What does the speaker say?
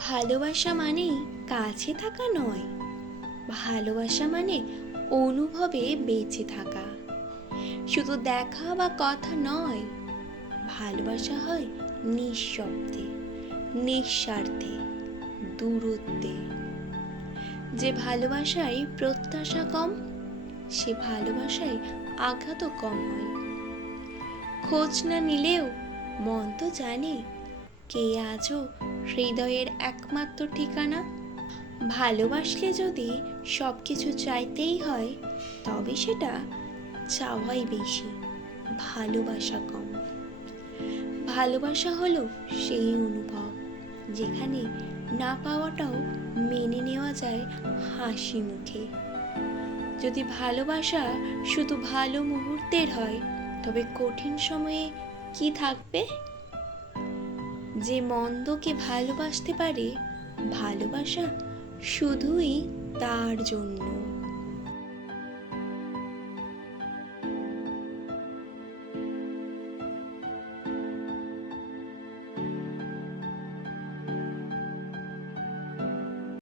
ভালোবাসা মানেই কাছে থাকা নয়, ভালোবাসা মানে অনুভবে বেঁচে থাকা। শুধু দেখা বা কথা নয়, ভালোবাসা হয় নিঃশব্দে, নিঃস্বার্থে, দূরত্বে। যে ভালোবাসায় প্রত্যাশা কম, সে ভালোবাসায় আঘাতও কম হয়। খোঁজ না নিলেও মন তো জানে কে আজও হৃদয়ের একমাত্র ঠিকানা। ভালোবাসলে যদি সব কিছু চাইতেই হয়, তবে সেটা চাওয়াই বেশি, ভালোবাসা কম। ভালোবাসা হলো সেই অনুভব যেখানে না পাওয়াটাও মেনে নেওয়া যায় হাসি মুখে। যদি ভালোবাসা শুধু ভালো মুহূর্তের হয়, তবে কঠিন সময়ে কি থাকবে? যে মন্দকে ভালোবাসতে পারে, ভালোবাসা শুধুই তার জন্য।